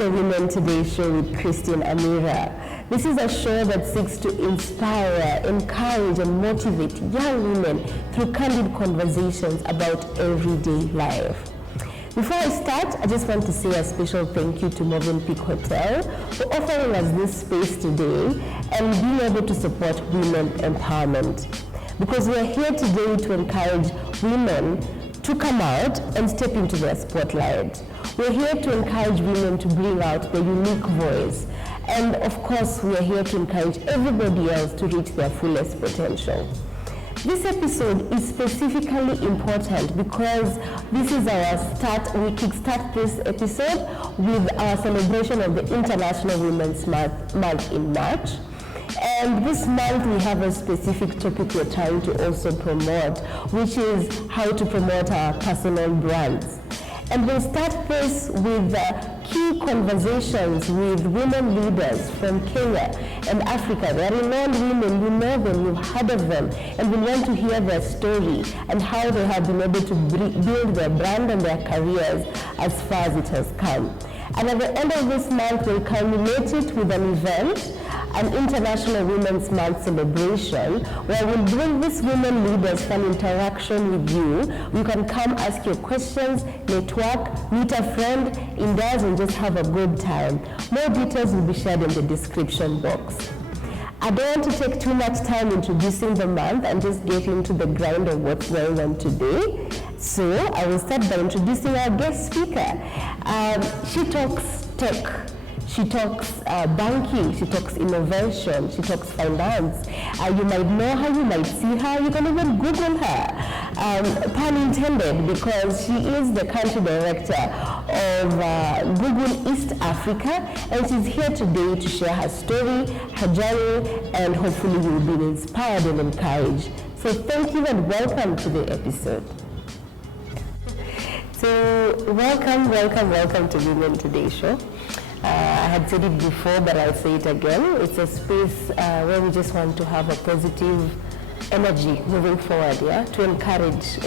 the Women Today show with Christine Amira. This is a show that seeks to inspire, encourage, and motivate young women through candid conversations about everyday life. Before I start, I just want to say a special thank you to Movenpick Hotel for offering us this space today and being able to support women empowerment. Because we are here today to encourage women to come out and step into their spotlight. We're here to encourage women to bring out their unique voice. And of course, we are here to encourage everybody else to reach their fullest potential. This episode is specifically important because this is our start. We kickstart this episode with our celebration of the International Women's Month in March. And this month we have a specific topic we're trying to also promote, which is how to promote our personal brands. And we'll start this with key conversations with women leaders from Kenya and Africa. They are renowned women, you know them, you've heard of them, and we want to hear their story and how they have been able to build their brand and their careers as far as it has come. And at the end of this month, we'll culminate it with an event, an International Women's Month celebration, where we'll bring these women leaders for an interaction with you. You can come ask your questions, network, meet a friend, indulge, and just have a good time. More details will be shared in the description box. I don't want to take too much time introducing the month and just get into the grind of what's going on today. So I will start by introducing our guest speaker. She talks tech. She talks banking, she talks innovation, she talks finance. You might know her, you might see her, you can even Google her. Pun intended, because she is the country director of Google East Africa, and she's here today to share her story, her journey, and hopefully you'll be inspired and encouraged. So thank you and welcome to the episode. So welcome to Women Today show. I had said it before, but I'll say it again. It's a space where we just want to have a positive energy moving forward, yeah, to encourage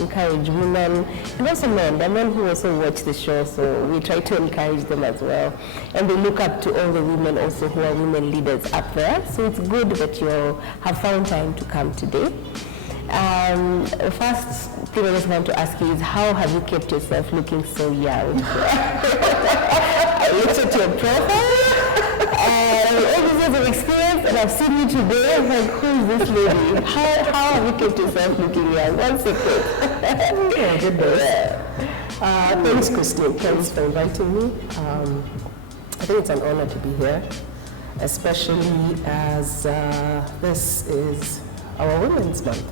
women and also men. The men who also watch the show, so we try to encourage them as well. And they look up to all the women also who are women leaders up there. So it's good that you have found time to come today. First thing I just want to ask you is, how have you kept yourself looking so young? I looked at your profile, and all these years of experience, and I've seen you today. I'm like, who is this lady? How have you kept yourself looking young? One second. Oh, goodness. Thanks, Christine. Thanks for inviting me. I think it's an honor to be here, especially as this is our Women's Month,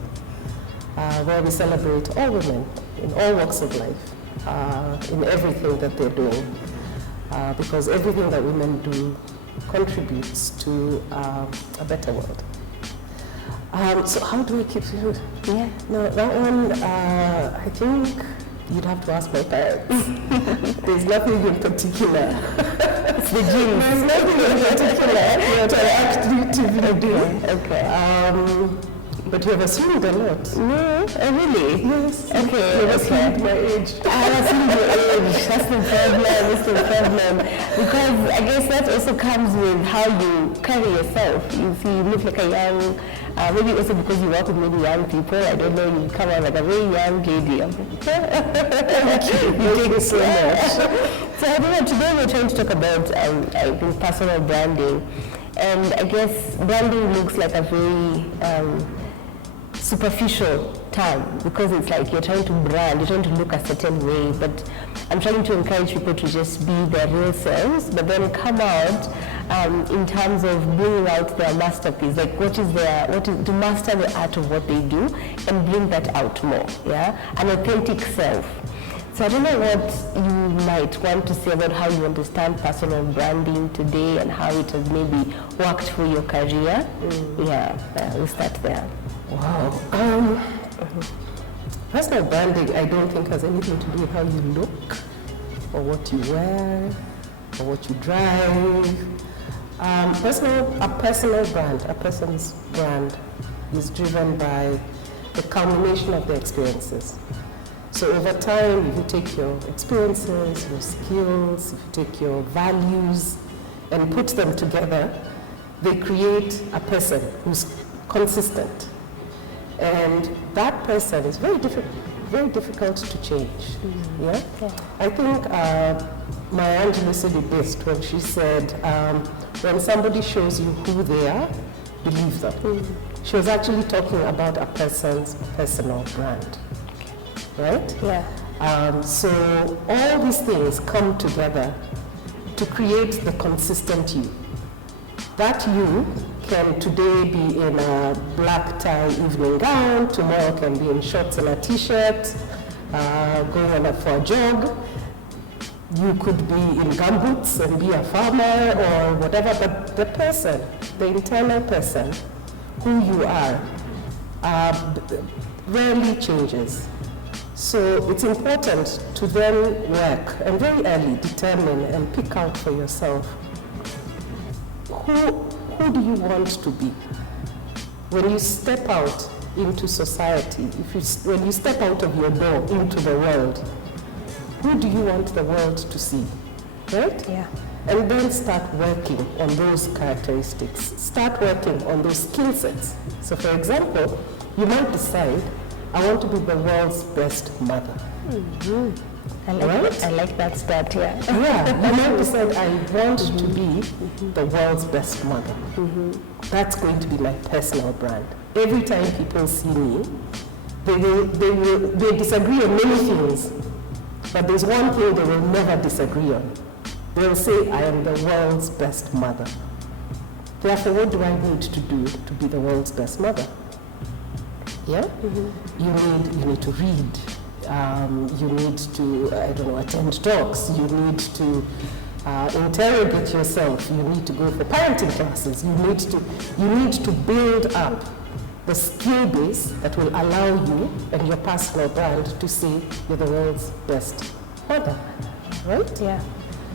where we celebrate all women in all walks of life, in everything that they're doing. Because everything that women do contributes to a better world. So how do we keep it? Yeah, no, that one, I think you'd have to ask my parents. There's nothing in particular. It's the genes. There's nothing in particular that I actively do. Okay. But you have assumed a lot. No, really? Yes. Okay. You have assumed my age. I have assumed your age. That's the problem. Because I guess that also comes with how you carry yourself. You see, you look like a young, maybe also because you work with many young people. I don't know, you come out like a very young lady. You take so much. So I don't know, today we're trying to talk about, I think, personal branding. And I guess branding looks like a very superficial term, because it's like you're trying to brand, you're trying to look a certain way, but I'm trying to encourage people to just be their real selves, but then come out in terms of bringing out their masterpiece, like to master the art of what they do and bring that out more, yeah, an authentic self. So I don't know what you might want to say about how you understand personal branding today and how it has maybe worked for your career. Yeah, we'll start there. Wow. Personal branding, I don't think has anything to do with how you look, or what you wear, or what you drive. A personal brand, a person's brand is driven by the culmination of their experiences. So over time, if you take your experiences, your skills, if you take your values and put them together, they create a person who's consistent. And that person is very difficult to change. Yeah? I think Maya Angelou said it best when she said, when somebody shows you who they are, believe them. She was actually talking about a person's personal brand. Right? Yeah. So all these things come together to create the consistent you. That you can today be in a black tie evening gown, tomorrow can be in shorts and a t-shirt, going for a jog. You could be in gumboots and be a farmer or whatever, but the person, the internal person, who you are, rarely changes. So it's important to then work and very early determine and pick out for yourself who do you want to be. When you step out into society, when you step out of your door into the world, who do you want the world to see, right? Yeah. And then start working on those characteristics. Start working on those skill sets. So for example, you might decide, I want to be the world's best mother. I like that start, yeah. Yeah, you might decide, I want to be the world's best mother. That's going to be my personal brand. Every time people see me, they disagree on many things, but there's one thing they will never disagree on. They'll say, I am the world's best mother. Therefore, what do I need to do to be the world's best mother? Yeah? You need to read. You need to, attend talks. You need to interrogate yourself. You need to go for parenting classes. You need to build up the skill base that will allow you and your personal brand to say you're the world's best mother, right? Yeah.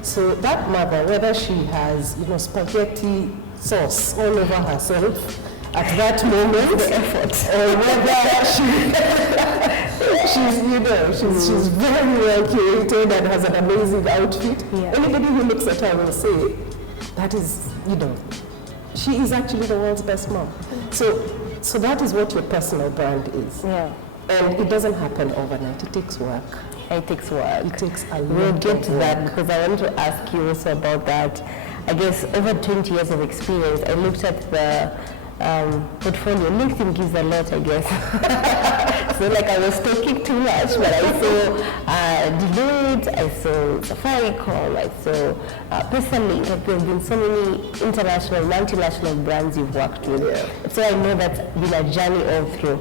So that mother, whether she has, spaghetti sauce all over herself at that moment, the effort, or whether she's very well curated and has an amazing outfit. Yeah. Anybody who looks at her will say, that is, she is actually the world's best mom. So that is what your personal brand is. Yeah. And it doesn't happen overnight. It takes work. It takes work. It takes a lot. We'll get to that because I want to ask you also about that. I guess over 20 years of experience, I looked at the portfolio. LinkedIn gives a lot, I guess. So I was talking too much, but I saw Deloitte, I saw Safaricom, I saw personally, there have been so many international, multinational brands you've worked with. Yeah. So I know that's been a journey all through.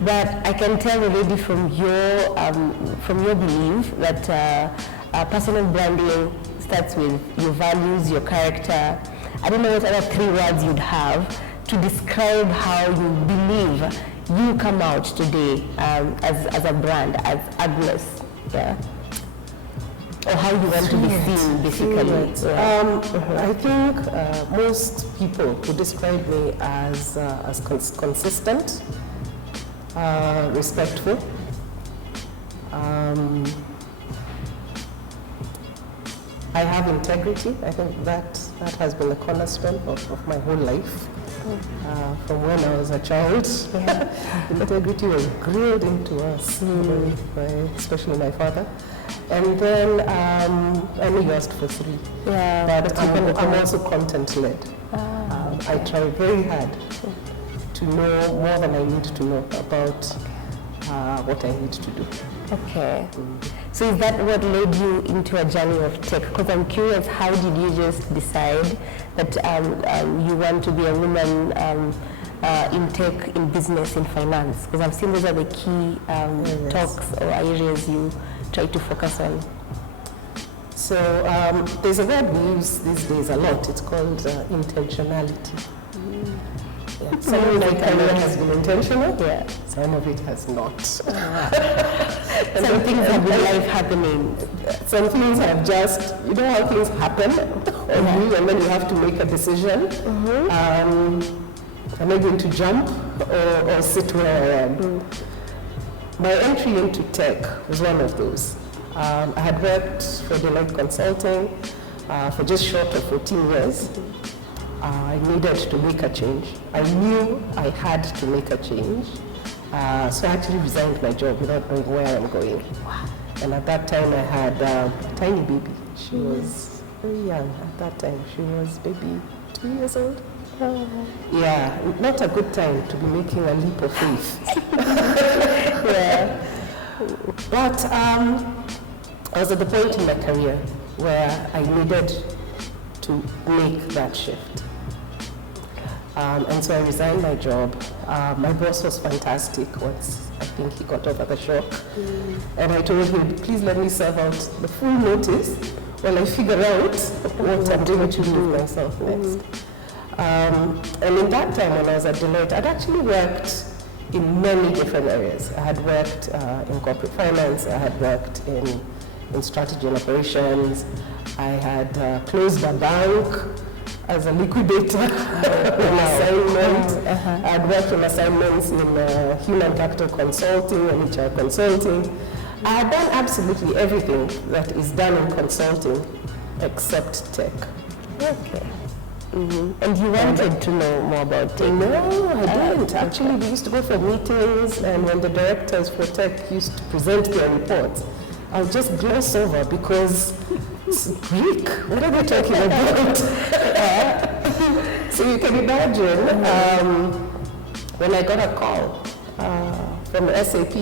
But I can tell already from your belief that personal branding starts with your values, your character. I don't know what other 3 words you'd have to describe how you believe you come out today as a brand, as Agnes, yeah? Or how you want to be seen, basically. I think most people would describe me as consistent, respectful. I have integrity. I think that has been the cornerstone of my whole life. From when I was a child, integrity was drilled into us, especially my father. And then I know you asked for 3, but I'm also content-led. I try very hard to know more than I need to know about what I need to do. Okay. So is that what led you into a journey of tech? Because I'm curious, how did you just decide that you want to be a woman in tech, in business, in finance? Because I've seen those are the key talks or areas you try to focus on. So there's a word we use these days a lot. It's called intentionality. Yeah. Some of my career has been intentional. Yeah. Some of it has not. Some things have been life happening. Some things have just, how things happen on you, and then you have to make a decision. Am I going to jump or sit where I am? my entry into tech was one of those. I had worked for Deloitte Consulting for just short of 14 years. I needed to make a change. I knew I had to make a change. So I actually resigned my job without knowing where I'm going. Wow. And at that time I had a tiny baby. She was very young at that time. She was maybe 2 years old. Oh. Yeah, not a good time to be making a leap of faith. Yeah. But I was at the point in my career where I needed to make that shift. And so I resigned my job. My boss was fantastic once I think he got over the shock. And I told him, please let me serve out the full notice while I figure out what I'm going to do myself next. And in that time when I was at Deloitte, I'd actually worked in many different areas. I had worked in corporate finance, I had worked in strategy and operations, I had closed a bank as a liquidator on assignment. I had worked on assignments in human capital consulting and HR consulting. I had done absolutely everything that is done in consulting except tech. Okay. And you wanted to know more about tech? No, I didn't. Actually, we used to go for meetings, and when the directors for tech used to present their reports, I'll just gloss over because it's Greek. What are they talking about? So you can imagine when I got a call from SAP,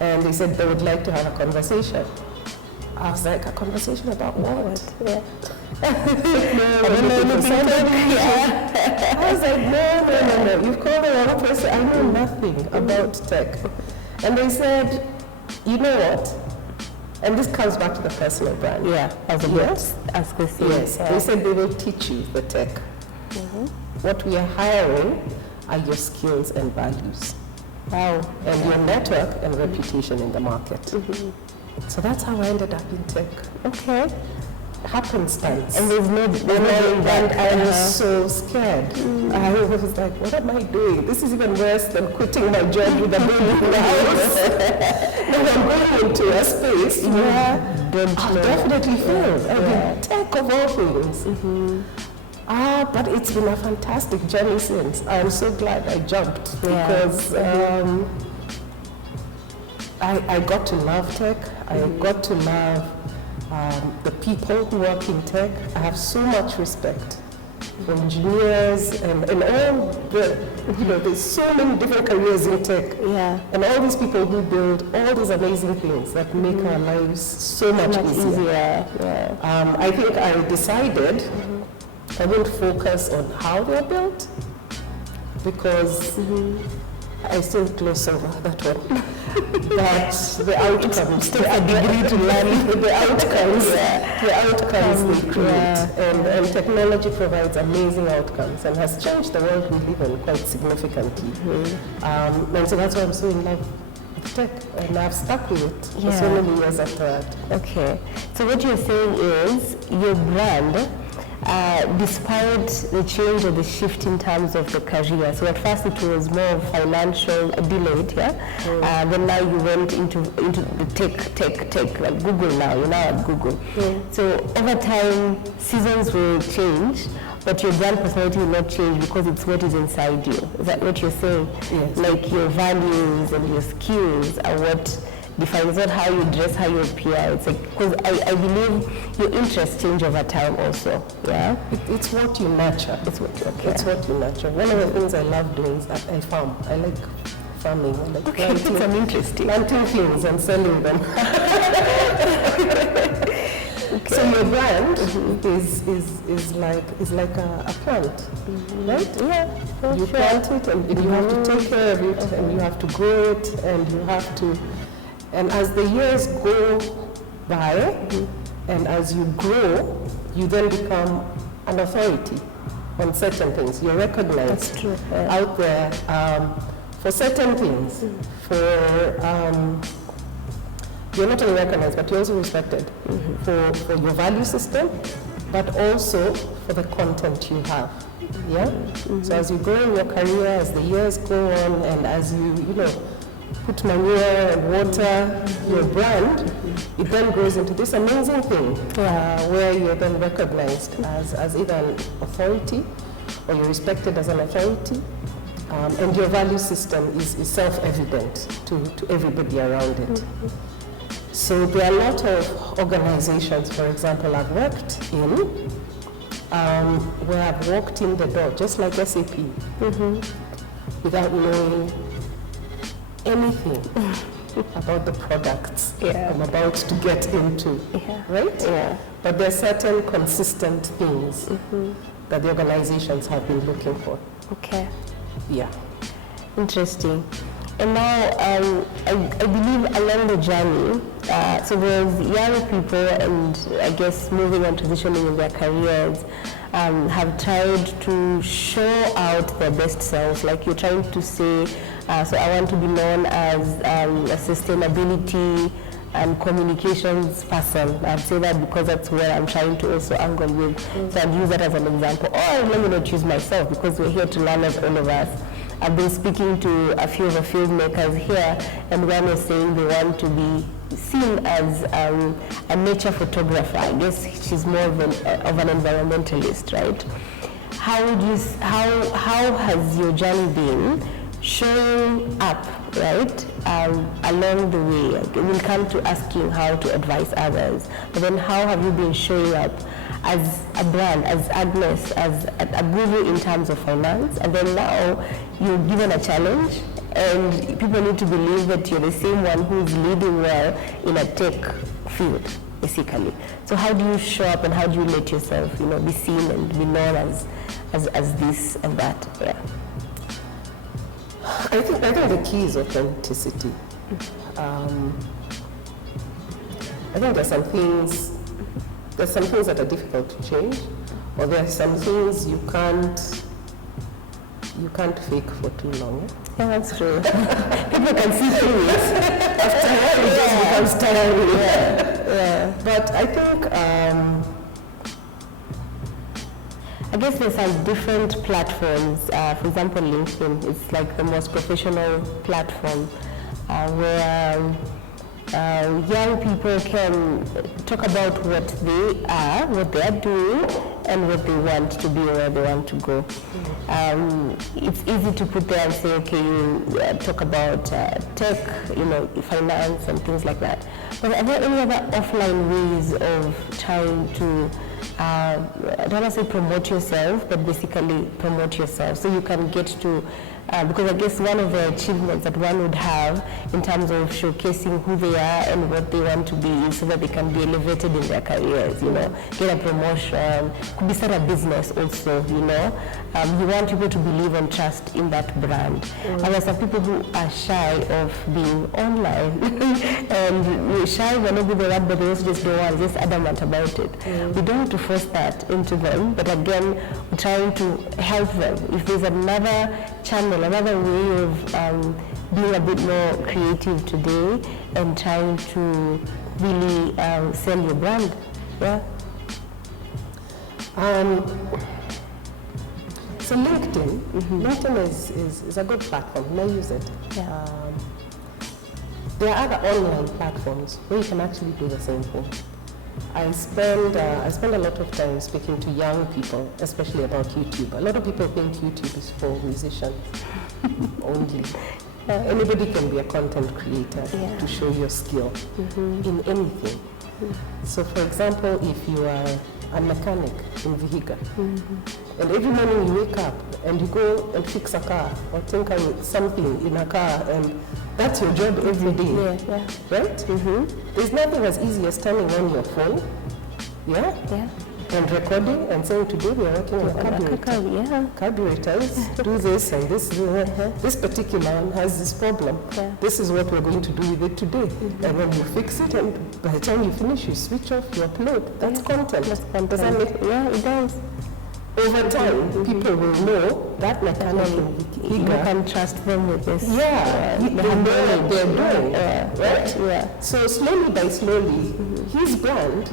and they said they would like to have a conversation. I was like, a conversation about what? Yeah. I was like, no. You've called the wrong person. I know nothing about tech. And they said, you know what? And this comes back to the personal brand. Yeah, yes. Yes. They said they will teach you the tech. What we are hiring are your skills and values. Wow. And your network and reputation in the market. So that's how I ended up in tech. Okay. Happenstance. And there's no and I was so scared. I was like, what am I doing? This is even worse than quitting my job with a baby in the house. Now I'm going into a space where I'll definitely fail. I mean, tech of all things. But it's been a fantastic journey since. I'm so glad I jumped because I got to love tech. I got to love the people who work in tech. I have so much respect for engineers and all the, there's so many different careers in tech. Yeah. And all these people who build all these amazing things that make our lives so much easier. Yeah. I think I decided I won't focus on how they're built because I still gloss over that one. But the outcomes, the degree to learn, the outcomes they create. And technology provides amazing outcomes and has changed the world we live in quite significantly. And so that's why I'm so in love with tech. And I've stuck with it for so many years after that. Okay. So what you're saying is your brand, despite the change or the shift in terms of the career, so at first it was more financial, delayed, then now you went into the tech, like Google now, you're now at Google. So over time, seasons will change, but your brand personality will not change because it's what is inside you. Is that what you're saying? Yes. Like your values and your skills are what defines not how you dress, how you appear. It's like, because I believe your interests change over time also. Yeah, it's what you nurture. It's what you nurture. One of the things I love doing is I farm. I like farming. I like planting things and selling them. So your brand is like a plant, right? Yeah. You plant it and you have to take care of it and you have to grow it and you have to. And as the years go by, and as you grow, you then become an authority on certain things. You're recognized out there for certain things. You're not only recognized, but you're also respected for your value system, but also for the content you have. Yeah. So as you grow in your career, as the years go on, and as you put manure and water your brand, it then grows into this amazing thing where you're then recognized as either an authority or you're respected as an authority, and your value system is self-evident to everybody around it. So there are a lot of organizations, for example, I've worked in, where I've walked in the door, just like SAP, without knowing anything about the products I'm about to get into, right? Yeah. But there are certain consistent things that the organizations have been looking for. Okay. Yeah. Interesting. And now, I believe along the journey, so there's young people and I guess moving and transitioning in their careers, have tried to show out their best selves, like you're trying to say, so I want to be known as a sustainability and communications person. I'd say that because that's where I'm trying to also angle with. So I'd use that as an example. Or let me not choose myself because we're here to learn as all of us. I've been speaking to a few of the filmmakers here, and one is saying they want to be seen as a nature photographer. I guess she's more of an environmentalist, right? How has your journey been showing up, right, along the way? We'll come to asking how to advise others, but then how have you been showing up as a brand, as Agnes, as a guru in terms of finance, and then now you're given a challenge and people need to believe that you're the same one who's leading well in a tech field, basically. So how do you show up and how do you let yourself, be seen and be known as this and that? Yeah. I think the key is authenticity. I think there's some things that are difficult to change, or there are some things you can't fake for too long. Yeah, that's true. People can see things. After a while, it just becomes tiring. Yeah. But I think I guess there's some different platforms. For example, LinkedIn is like the most professional platform where young people can talk about what they are doing, and what they want to be or where they want to go. It's easy to put there and say, okay, you talk about tech, finance and things like that. But are there any other offline ways of trying to, I don't want to say promote yourself, but basically promote yourself so you can get to, because I guess one of the achievements that one would have in terms of showcasing who they are and what they want to be is so that they can be elevated in their careers, get a promotion, could be start a business also, you want people to believe and trust in that brand. And there are some people who are shy of being online and shy whenever they want, but they also just don't want, just adamant about it. We don't want to force that into them, but again, we're trying to help them. If there's another channel, another way of being a bit more creative today and trying to really sell your brand. Yeah. So LinkedIn, LinkedIn is a good platform. I use it. Yeah. There are other online platforms where you can actually do the same thing. I spend a lot of time speaking to young people, especially about YouTube. A lot of people think YouTube is for musicians only. Anybody can be a content creator to show your skill in anything. So for example, if you are a mechanic in Vihiga, and every morning you wake up and you go and fix a car or tinker with something in a car, and that's your job every day, right? There's nothing as easy as turning on your phone, and recording and saying, today we are working on carburetors, do this and this. This particular one has this problem. This is what we're going to do with it today. And when you fix it, and by the time you finish, you switch off, you upload. That's content. Does that make? Yeah, it does. Over time, people will know that mechanic. You can trust them with this. They know what they're doing, right? Yeah. So slowly by slowly, his brand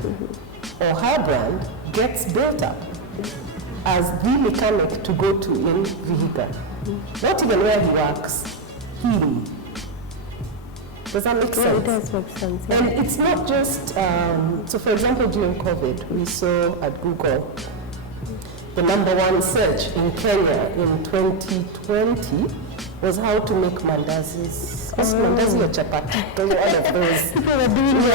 or her brand gets built up as the mechanic to go to in Vihiga. Not even where he works, him. Does that make sense? Yeah, it does make sense. Yeah. And it's not just, so for example, during COVID, we saw at Google, the #1 search in Kenya in 2020 was how to make mandazis. Mandazi or chapati, one of those. People are doing We're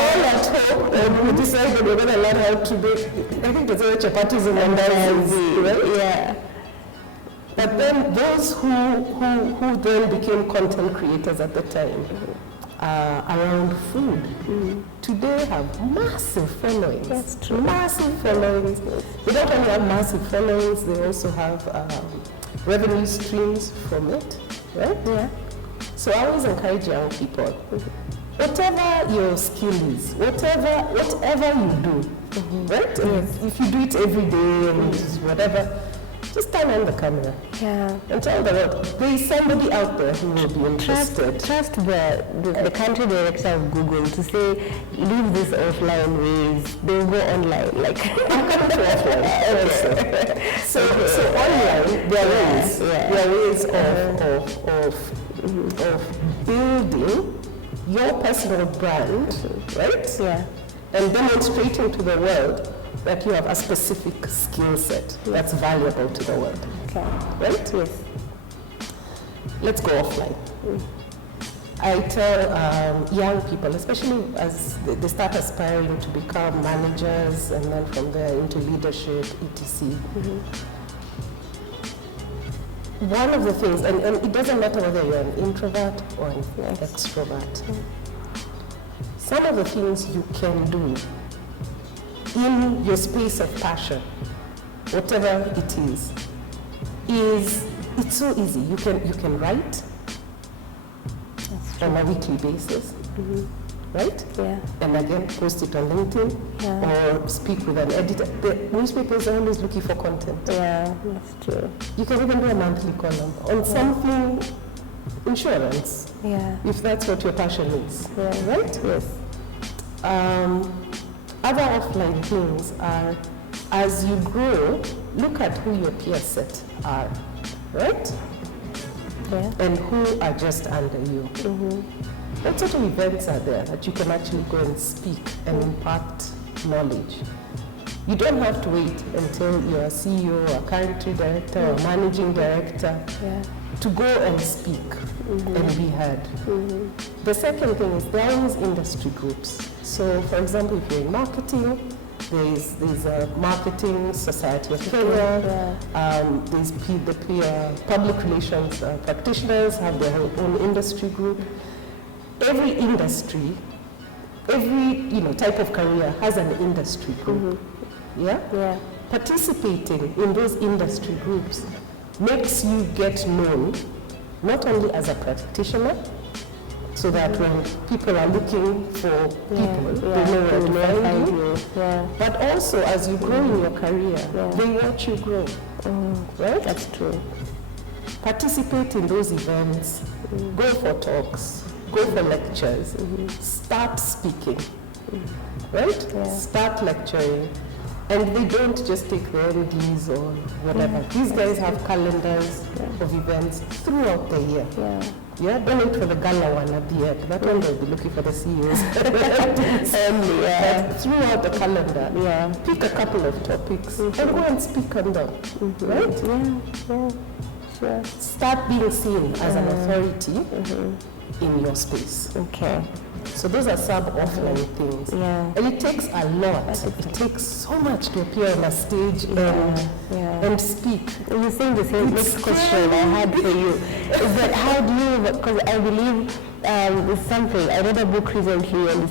all at home, and we decided we're going to learn how to make, I think there's other chapatis and mandazis, right? Yeah. But then those who then became content creators at the time around food, today have massive followings. That's true. Massive followings. They don't only have massive followings, they also have revenue streams from it, right? Yeah. So I always encourage young people, whatever your skill is, whatever you do, right? Yes. If you do it every day and whatever, just turn on the camera. Yeah. And tell the world, there is somebody out there who will be interested. Trust the country director of Google to say, leave this offline ways, they'll go online. Like, I'm coming to offline also. So online, there are ways of building your personal brand, right? Yeah. And demonstrating to the world that you have a specific skill set that's valuable to the world. Okay. Right? Yes. Let's go offline. I tell young people, especially as they start aspiring to become managers and then from there into leadership, etc. One of the things, and it doesn't matter whether you're an introvert or an extrovert, some of the things you can do in your space of passion, whatever it is it's so easy. You can write on a weekly basis, right? Yeah. And again, post it on LinkedIn or speak with an editor. The newspapers are always looking for content. Yeah, that's true. You can even do a monthly column on something, insurance, if that's what your passion is, right? Yes. Other offline things are, as you grow, look at who your peer set are, right? Yeah. And who are just under you. What sort of events are there that you can actually go and speak and impart knowledge? You don't have to wait until you're a CEO, a country director, or managing director to go and speak and be heard. The second thing is there are always industry groups. So, for example, if you're in marketing, there's a marketing society of Kenya. There's the public relations practitioners have their own industry group. Every industry, every type of career has an industry group. Participating in those industry groups makes you get known not only as a practitioner, so that when people are looking for people, they know where to find you. But also, as you grow in your career, they watch you grow. Right? That's true. Participate in those events, go for talks, go for lectures, start speaking, right? Start lecturing. And they don't just take the MDs or whatever. These guys have calendars of events throughout the year. Don't wait for the gala one at the end. That one they'll be looking for the CEOs. But throughout the calendar, pick a couple of topics and go and speak on them. Right? Sure. Start being seen as an authority in your space. Okay. So those are offline things. And it takes a lot. It takes so much to appear on a stage and speak. You're saying the same next question I had for you. Is that how do you, because I believe it's something, I read a book recently and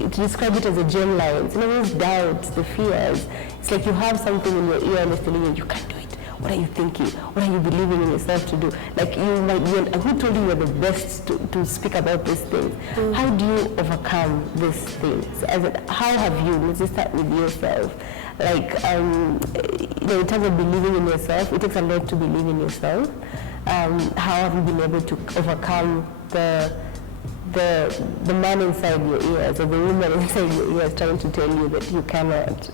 it described it as a gem lines. Those doubts, the fears. It's like you have something in your ear and it's telling you can't do it. What are you thinking? What are you believing in yourself to do? Like you might be, who told you you're the best to speak about these things? How do you overcome these things? How have you, let's just start with yourself. Like, in terms of believing in yourself, it takes a lot to believe in yourself. How have you been able to overcome the man inside your ears or the woman inside your ears trying to tell you that you cannot?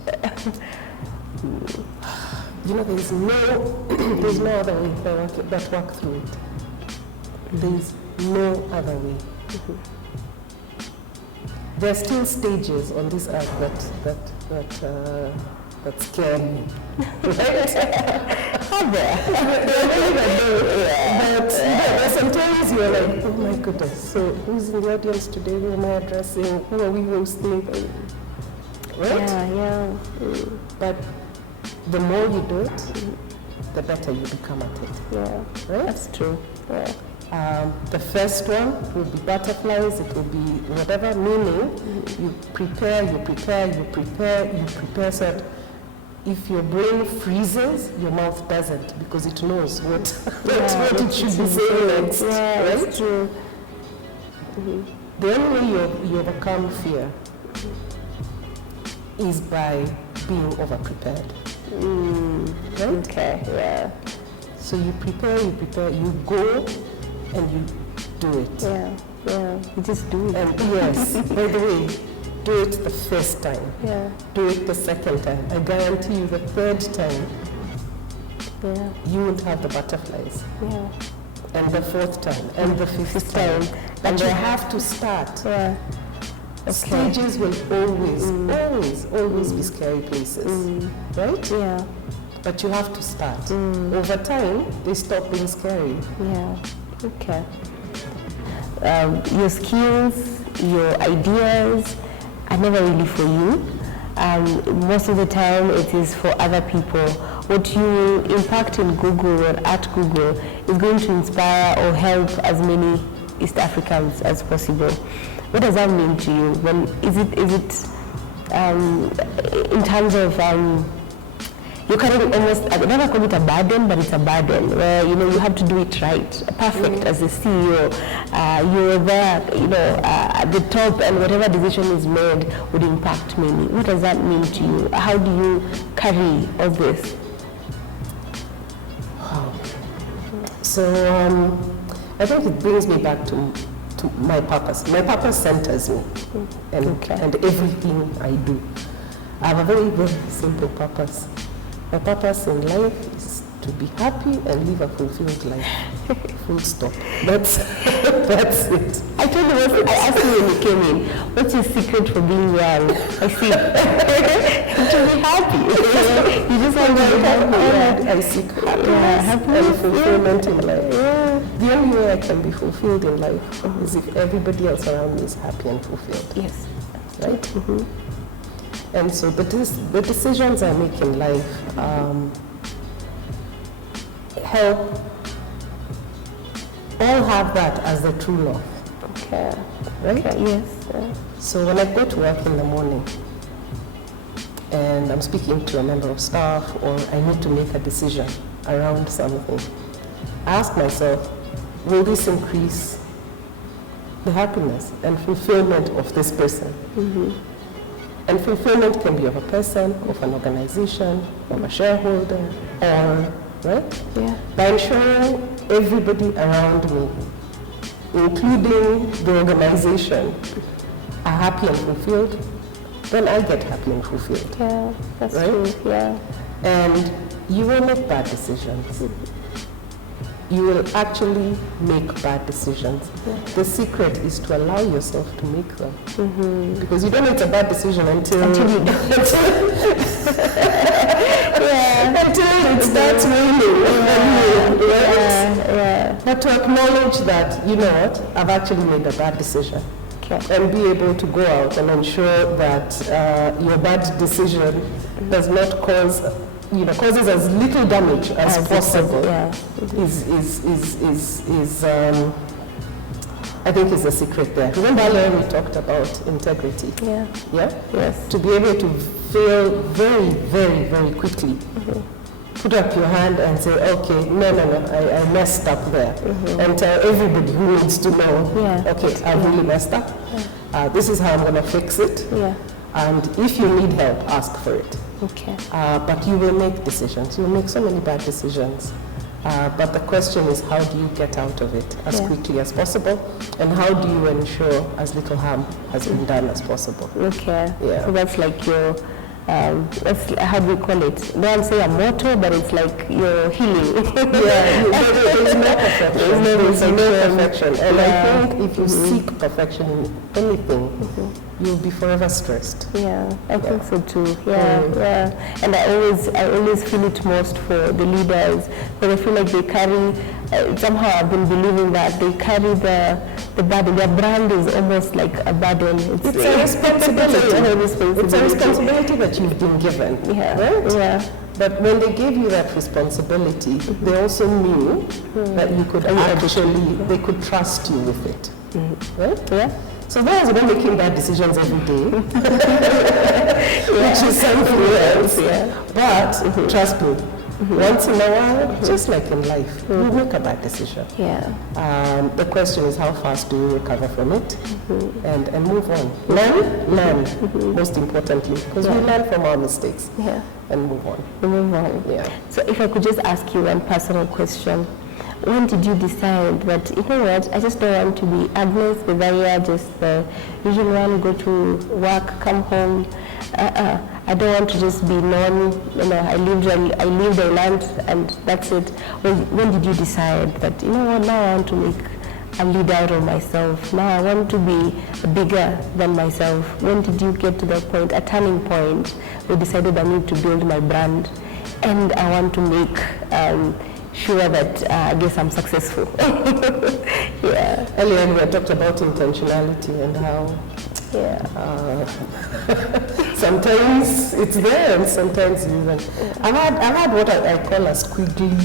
There's no other way that work through it. There's no other way. There are still stages on this earth that scare me. Right? But sometimes you're like, oh my goodness, so who's in the audience today? Who am I addressing? Who are we hosting? Right? Yeah. But the more you do it, the better you become at it. Yeah, right? That's true. Yeah. The first one will be butterflies, it will be whatever, meaning you prepare so that if your brain freezes, your mouth doesn't, because it knows what it should be saying next. Yeah, right? That's true. The only way you overcome fear is by being over-prepared. Right? Okay, yeah. So you prepare, you go and you do it. Yeah. You just do it. And yes, by the way, do it the first time. Yeah. Do it the second time. I guarantee you the third time, you won't have the butterflies. Yeah. And the fourth time, and the fifth time. And you have to start. Yeah. Okay. Stages will always be scary places. Right? Yeah. But you have to start. Over time, they stop being scary. Yeah. Okay. Your skills, your ideas are never really for you. Most of the time it is for other people. What you impact in Google or at Google is going to inspire or help as many East Africans as possible. What does that mean to you? When is it in terms of you can almost, I never call it a burden, but it's a burden where, you have to do it right, perfect as a CEO. You're there, at the top, and whatever decision is made would impact many. What does that mean to you? How do you carry all this? Wow. So I think it brings me back to my purpose. My purpose centers me and everything I do. I have a very, very simple purpose. My purpose in life is to be happy and live a fulfilled life. Full stop. That's it. I told you, I asked you when you came in, what's your secret for being young? I see. To be happy. You just want to be happy. I seek happiness and fulfillment in life. Yeah. The only way I can be fulfilled in life is if everybody else around me is happy and fulfilled. Yes. Right? And so the decisions I make in life help all have that as the true love. Okay. Right? Okay. Yes. So when I go to work in the morning and I'm speaking to a member of staff or I need to make a decision around something, I ask myself, will this increase the happiness and fulfillment of this person? And fulfillment can be of a person, of an organization, of a shareholder, or, right? Yeah. By ensuring everybody around me, including the organization, are happy and fulfilled, then I get happy and fulfilled. Yeah, that's right? True. Yeah. And you will make bad decisions. You will actually make bad decisions. Yeah. The secret is to allow yourself to make them. Because you don't make a bad decision until you until it starts raining. But to acknowledge that, you know what, I've actually made a bad decision. Okay. And be able to go out and ensure that your bad decision does not causes as little damage as possible. I think is the secret there. Remember earlier we talked about integrity. Yeah. Yes. To be able to fail very, very, very quickly. Put up your hand and say, okay, no, I messed up there. And tell everybody who needs to know, okay, I really messed up. This is how I'm going to fix it. And if you need help, ask for it. Okay. But you will make decisions. You will make so many bad decisions. But the question is, how do you get out of it as quickly as possible? And how do you ensure as little harm has been done as possible? Okay. Yeah. So that's like your how do we call it? I don't say a motto, but it's like you're healing. There's no perfection. There's no perfection. And I think if you seek perfection in anything, you'll be forever stressed. Yeah, I think so too. Yeah. And I always feel it most for the leaders, because I feel like they carry, somehow I've been believing that they carry the burden. Their brand is almost like a burden. It's a responsibility. It's a responsibility that you've been given. Right? Yeah. But when they gave you that responsibility, they also knew that you could they could trust you with it. Right? Yeah. So those are not making bad decisions every day, which is something else. But trust me, once in a while, just like in life, you make a bad decision. The question is, how fast do you recover from it and move on? Learn, most importantly, because we learn from our mistakes and move on. So if I could just ask you one personal question. When did you decide that, you know what, I just don't want to be Agnes Gathaiya, just the usual one, go to work, come home. I don't want to just be known, I lived, I learned, and that's it. When did you decide that, you know what, now I want to make a lead out of myself. Now I want to be bigger than myself. When did you get to that point, a turning point, where you decided I need to build my brand and I want to make sure that I guess I'm successful? Earlier we talked about intentionality and how sometimes it's there and sometimes it isn't. I've had what I call a squiggly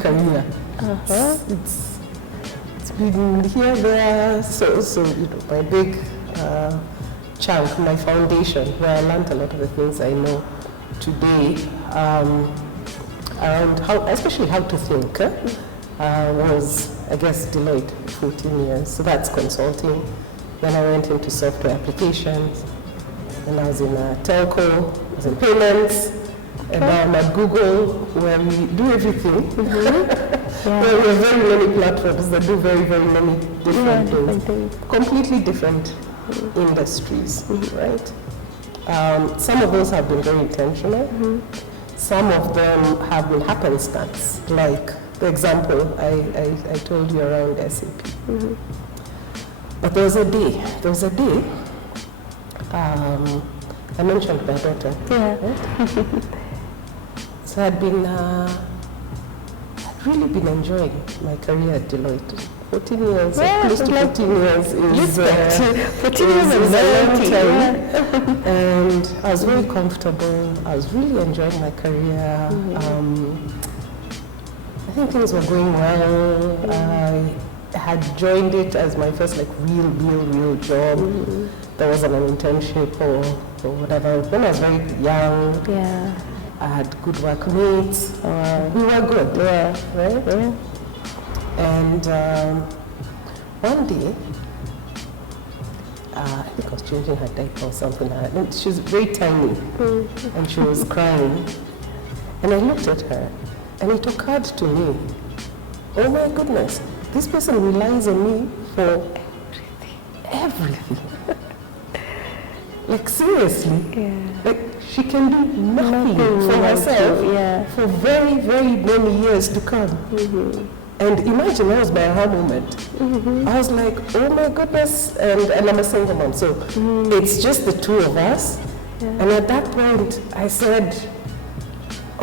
career. It's been here, there, so my big chunk, my foundation, where I learned a lot of the things I know today. Around especially how to think, was, I guess, Deloitte, 14 years. So that's consulting. Then I went into software applications. Then I was in telco, I was in payments, and now I'm at Google, where we do everything. Where we have very many platforms that do very, very many different things. Completely different industries, right? Some of those have been very intentional. Some of them have been happenstance, like the example I told you around SAP. But there was a day, I mentioned my daughter. Right? So I'd really been enjoying my career at Deloitte. 14 years, close to 14 years is 14 years is a long time. And I was very comfortable. I was really enjoying my career. I think things were going well. I had joined it as my first real job. There wasn't an internship or whatever. When I was very young, I had good workmates. We were good, right? And one day, I think I was changing her diaper or something. She was very tiny, and she was crying. And I looked at her, and it occurred to me, oh my goodness, this person relies on me for everything. Like seriously, like she can do nothing for herself for very, very many years to come. And imagine, that was my aha moment. I was like, oh my goodness, and I'm a single mom, so it's just the two of us. And at that point, I said,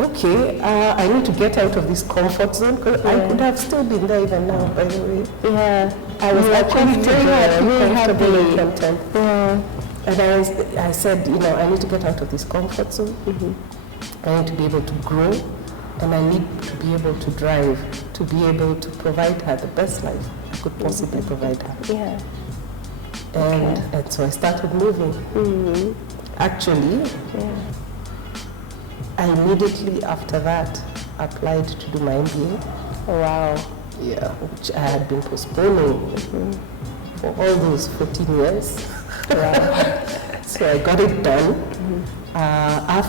okay, I need to get out of this comfort zone, because I could have still been there even now, by the way. I was actually very happy and content. And I said, I need to get out of this comfort zone. I need to be able to grow. And I need to be able to drive, to be able to provide her the best life I could possibly provide her. And so I started moving. Actually, I immediately after that applied to do my MBA. Wow. Which I had been postponing for all those 14 years. So I got it done.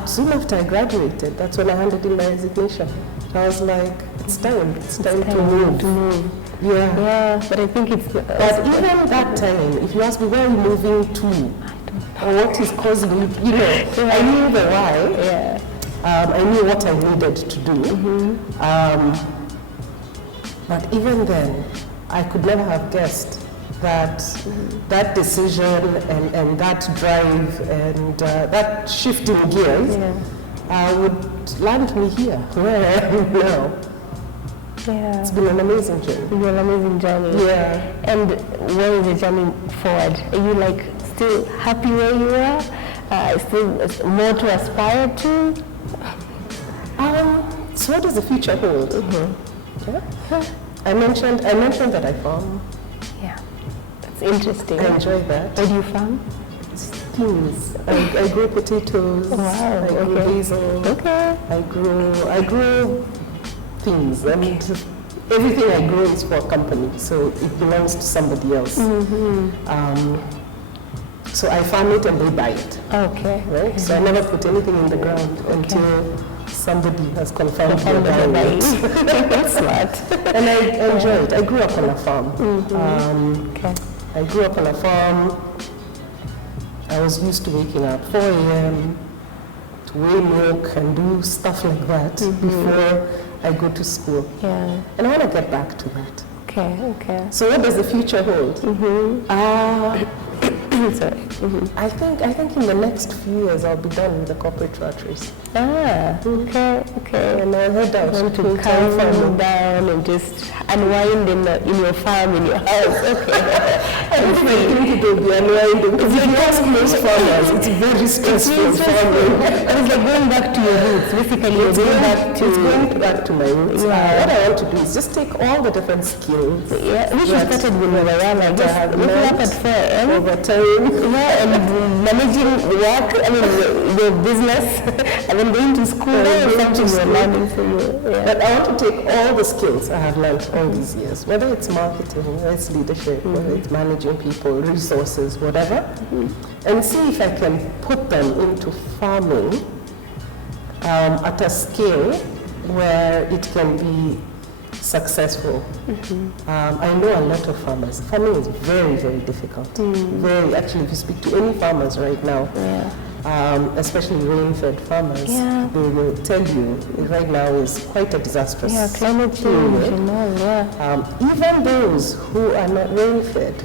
Soon after I graduated, that's when I handed in my resignation. I was like, it's time to move. But I think it's... But even that time, if you ask me, where are you moving to? or what is causing you, I knew the why. Yeah. I knew what I needed to do. But even then, I could never have guessed that that decision and that drive and that shift in gears would land me here, where I am now. Yeah. It's been an amazing journey. It's been an amazing journey. Yeah. And where is the journey forward? Are you like still happy where you are? Still more to aspire to? So what does the future hold? Yeah. I mentioned that I farm. Yeah. That's interesting. I enjoy that. What do you farm? Things. I grow potatoes. Wow. I grow basil. Okay. I grow things. I mean, everything I grow is for a company, so it belongs to somebody else. So I farm it and they buy it. Okay. Right? So I never put anything in the ground until somebody has confirmed they're buying it. That's smart. And I enjoy it. I grew up on a farm. Okay. I grew up on a farm. I was used to waking up 4 a.m. to weigh milk and do stuff like that before I go to school. Yeah. And I want to get back to that. Okay. So what does the future hold? Sorry. I think in the next few years I'll be done with the corporate rat race. Okay. And I'll head out To calm down and just unwind in your farm, in your house. Okay. I don't think it will be unwinding because if you ask most farmers, it's very stressful farming. It's like going back to your roots. Basically, It's going back to my roots. Yeah. What I want to do is just take all the different skills. Yeah, which started when we were young. I guess waking up at 4 a.m. over time. Yeah, and managing work, the business, and then going to school. Something you're learning for you. Yeah. But I want to take all the skills I have learned all these years, whether it's marketing, whether it's leadership, whether it's managing people, resources, whatever, and see if I can put them into farming at a scale where it can be successful. I know a lot of farmers. Farming is very, very difficult. Very, actually, if you speak to any farmers right now, especially rain-fed farmers, they will tell you right now is quite a disastrous climate change, even those who are not rain-fed,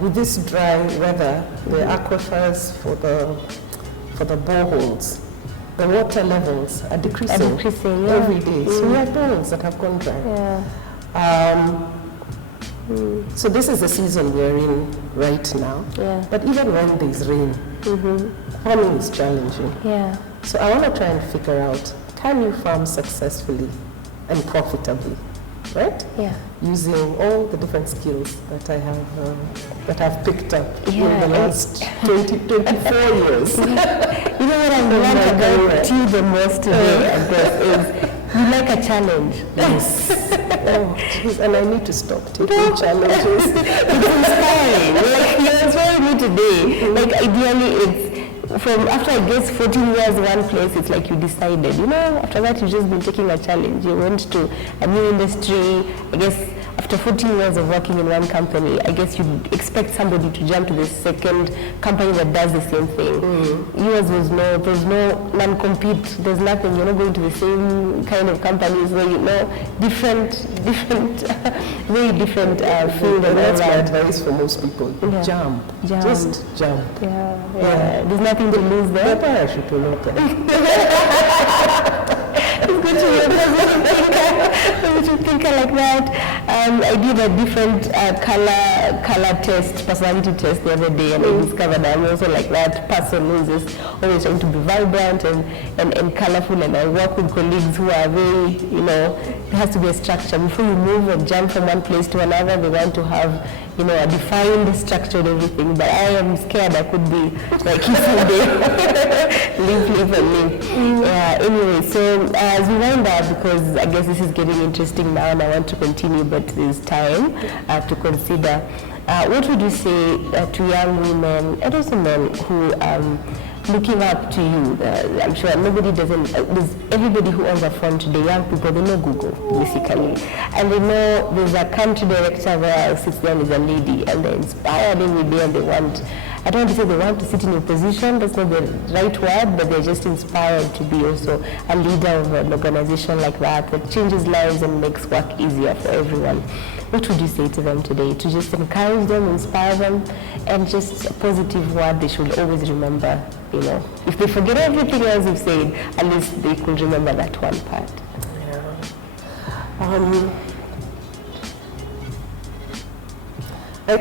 with this dry weather, the aquifers for the boreholes, the water levels are decreasing every day. So we have boreholes that have gone dry. So this is the season we're in right now. But even when there's rain, farming is challenging. So I want to try and figure out, can you farm successfully and profitably, right? Using all the different skills that I have I've picked up in the last 24 years. You know what I've learned about you the most today, I guess, is you like a challenge. Yes. Oh, geez, and I need to stop taking challenges. It's inspiring. Like, you're inspiring me today. Like, ideally, it's from after, I guess, 14 years one place, it's like you decided, after that you've just been taking a challenge. You went to a new industry. I guess after 14 years of working in one company, I guess you'd expect somebody to jump to the second company that does the same thing. Yours was there's no non-compete, there's nothing. You're not going to the same kind of companies where different, very different field. And that's my advice for most people. Jump. Just jump. There's nothing to lose there. It's good to hear a thinker like that. I did a different color test, personality test the other day, and I discovered I'm also like that person who's just always trying to be vibrant and colorful, and I work with colleagues who are very, there has to be a structure. Before you move and jump from one place to another, they want to have a defined structure and everything, but I am scared I could be like you someday. live and live. Anyway, so as we wind up, because I guess this is getting interesting now and I want to continue, but there's time to consider. What would you say to young women and also men who looking up to you? I'm sure everybody who owns a phone today, young people, they know Google, basically. And they know there's a country director there, sits there with a lady, and they're inspired every day, and they want I don't want to say they want to sit in your position, that's not the right word, but they're just inspired to be also a leader of an organization like that changes lives and makes work easier for everyone. What would you say to them today? To just encourage them, inspire them, and just a positive word they should always remember, you know. If they forget everything else you've said, at least they could remember that one part. I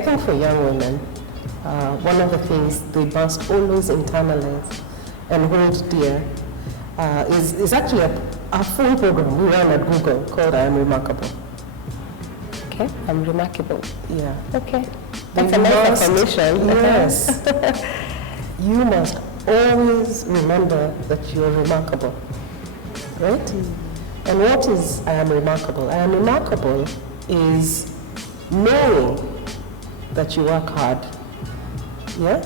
think for young women, one of the things they must always internalize and hold dear is actually a full program we run at Google called I Am Remarkable. Okay, I'm remarkable. Yeah. Okay. That's a nice affirmation. Yes. You must always remember that you're remarkable. Right? And what is I am remarkable? I am remarkable is knowing that you work hard. Yeah?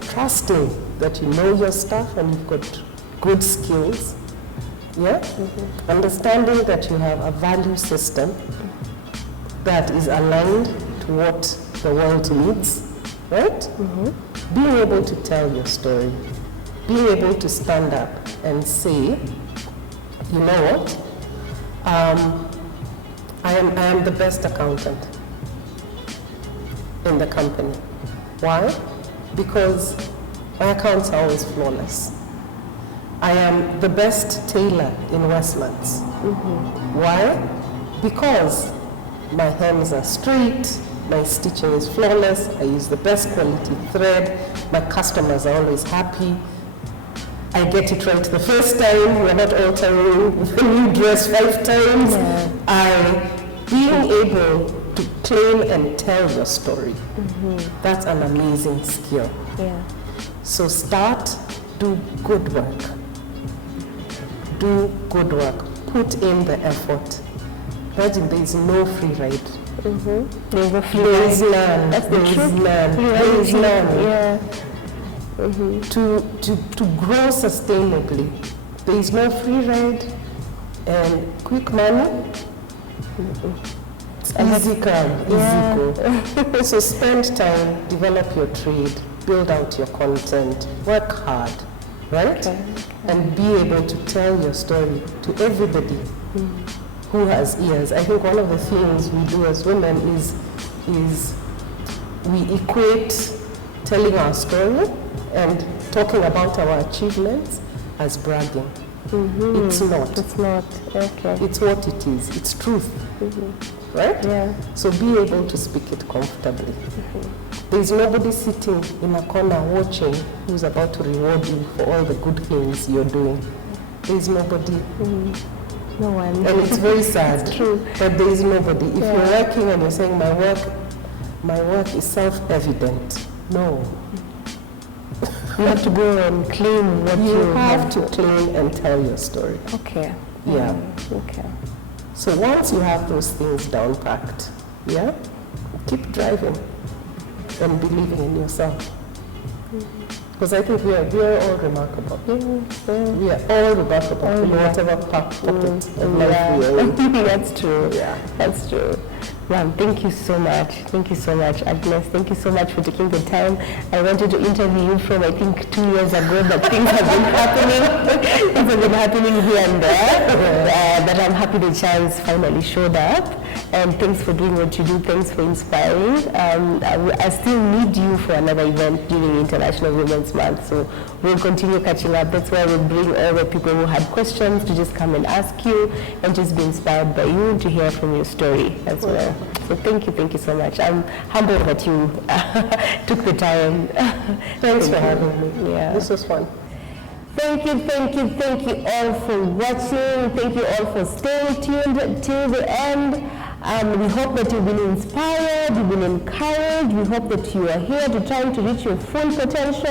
Trusting that you know your stuff and you've got good skills. Yeah? Understanding that you have a value system that is aligned to what the world needs. Right? Being able to tell your story. Being able to stand up and say, you know what? I am the best accountant in the company. Why? Because my accounts are always flawless. I am the best tailor in Westlands. Why? Because my hems are straight, my stitching is flawless, I use the best quality thread, my customers are always happy, I get it right the first time, we're not altering the new dress 5 times. Being able to claim and tell your story, that's an amazing skill. Yeah. So start, do good work. Do good work. Put in the effort. Imagine there is no free ride. There's no free There is ride. none. That's the There is truth. none. There is none. Yeah. To grow sustainably, there is no free ride and quick money. It's easy come, easy go. So spend time, develop your trade, build out your content, work hard, right? And be able to tell your story to everybody who has ears. I think one of the things we do as women is we equate telling our story and talking about our achievements as bragging. It's not. It's not. Okay. It's what it is. It's truth. Right? Yeah. So be able to speak it comfortably. There's nobody sitting in a corner watching who's about to reward you for all the good things you're doing. There's nobody. No one. And it's very sad. It's true. But there is nobody. If you're working and you're saying my work is self-evident. No. You have to go and claim what You have to claim and tell your story. Okay. Yeah. Okay. So once you have those things down packed, yeah, keep driving and believing in yourself. Because I think we are all remarkable. We are all remarkable in whatever pocket of life we are in. That's true. Yeah. That's true. Ma'am, thank you so much. Thank you so much, Agnes. Thank you so much for taking the time. I wanted to interview you from, I think, 2 years ago, but things have been happening. Things have been happening here and there. But I'm happy the chance finally showed up. And thanks for doing what you do. Thanks for inspiring. I still need you for another event during International Women's Month. So we'll continue catching up. That's why we'll bring all the people who had questions to just come and ask you and just be inspired by you to hear from your story as well. So thank you so much. I'm humbled that you took the time. Thanks for having me. Yeah. This was fun. Thank you all for watching. Thank you all for staying tuned till the end. We hope that you've been inspired, you've been encouraged. We hope that you are here to try to reach your full potential.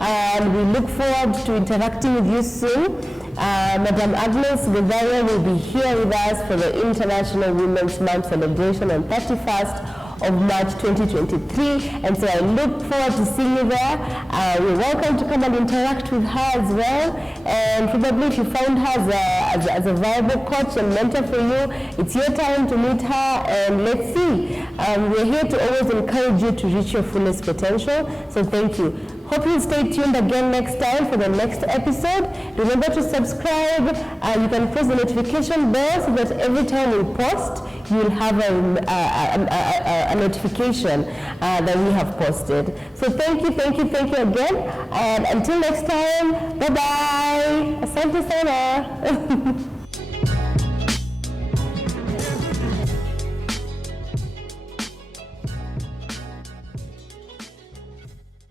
And we look forward to interacting with you soon. Madam Agnes Gathaiya will be here with us for the International Women's Month celebration on 31st of March 2023. And so I look forward to seeing you there. You're welcome to come and interact with her as well. And probably if you found her as a viable coach and mentor for you, it's your time to meet her, and let's see. We're here to always encourage you to reach your fullest potential. So thank you. Hope you stay tuned again next time for the next episode. Remember to subscribe. You can press the notification bell so that every time we post, you will have a notification that we have posted. So thank you again. And until next time, bye-bye. Asante sana.